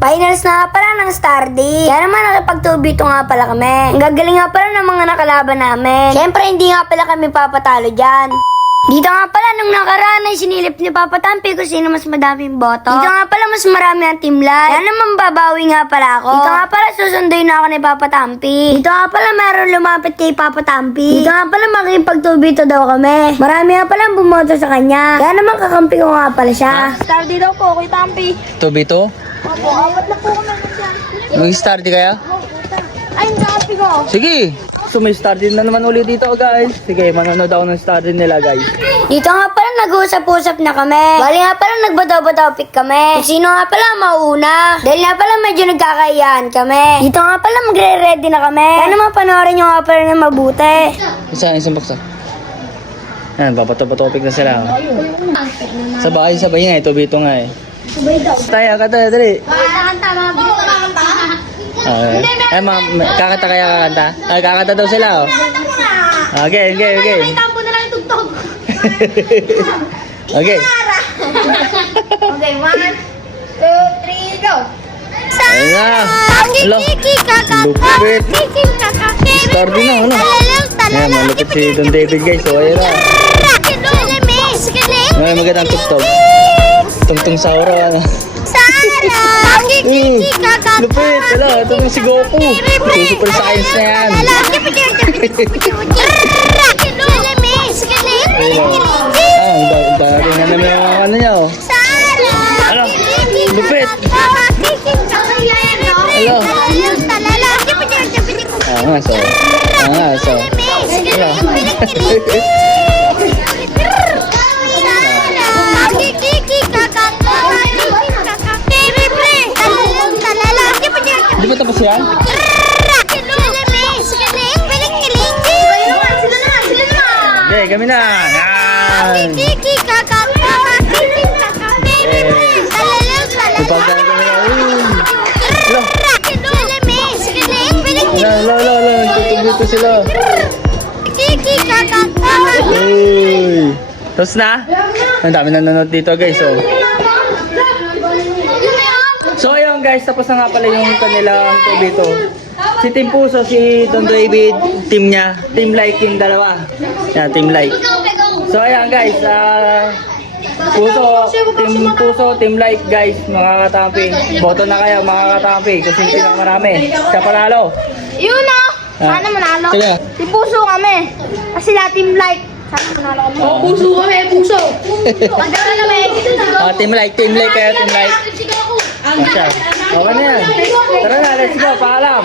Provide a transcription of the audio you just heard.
Finals na nga pala ng Stardy. Kaya naman nakipag-2v2 nga pala kami. Ang gagaling nga pala ng mga nakalaban namin. Siyempre hindi nga pala kami papatalo dyan. Dito nga pala nung nakaraan ay sinilip ni Papa Tampi kung sino mas madaming boto. Dito nga pala mas marami ang team life. Kaya naman babawi nga pala ako. Dito nga pala susunduin na ako ni Papa Tampi. Dito nga pala meron lumapit kay Papa Tampi. Dito nga pala makipag-2v2 daw kami. Marami nga pala ang bumoto sa kanya. Kaya naman kakampi ko nga pala siya. Stardy daw po, kay Tampi. 2v2? Opo, apat na po kami nandiyan. Mag-start kayo? Ay, yung Tampi ko. Sige! So may start din na naman ulit dito guys. Sige, manonood ako ng start din nila guys. Dito nga pala nag-uusap-usap na kami. Bali nga pala nagbadaw-badaw pick kami. Kung sino nga pala mauna. Dahil nga pala medyo nagkakayaan kami. Dito nga pala magre-ready na kami. Kaya naman panoorin nyo nga pala na mabuti. Isang baksa. Yan, papato-topic na sila. Sabay nga eh, 2v2 nga eh. Tayo, kata, dali. Kanta, mga bito na kanta. Kakanta kaya kakanta? Ay, kakanta daw sila oh. Okay. Ay, tampo na lang yung tugtog. Okay. Okay, 1, 2, 3, go. Ayun na. Hello. Lupit. Start din na, ano? Ayan, malupit si Don David guys. So, ayun na. May magandang tugtog. Tungtong sa oro, ano? Lupit! Wala, ito na si Goku. Super science na yan. Ang dami na naman yung ano niya, oh. Ano? Lupit! Hello? So. Hello? Di ba tapos yan? Okay, kami na. Yan. Tupagdan kami na. Hello. Nagtutugito sila. Uy. Tapos na? Ang dami nanonood dito guys. So ayun guys, tapos na nga pala yung kanilang tubito. Si Team Puso, si Don David, team niya. Team Like yung dalawa. Yan, Team Like. So ayan guys, Team Puso, Team Like guys, mga katampi. Boto na kayo mga katampi, kung sino lang marami. Siya panalo. Yun na! Sana manalo. Sige. Si Puso kami. Kasi sila Team Like. Sana manalo kami. Puso kami, puso. Pagdala na may exit na. Team Like kayo, Team Like. Okay na yan. Tara na, let's go, paalam.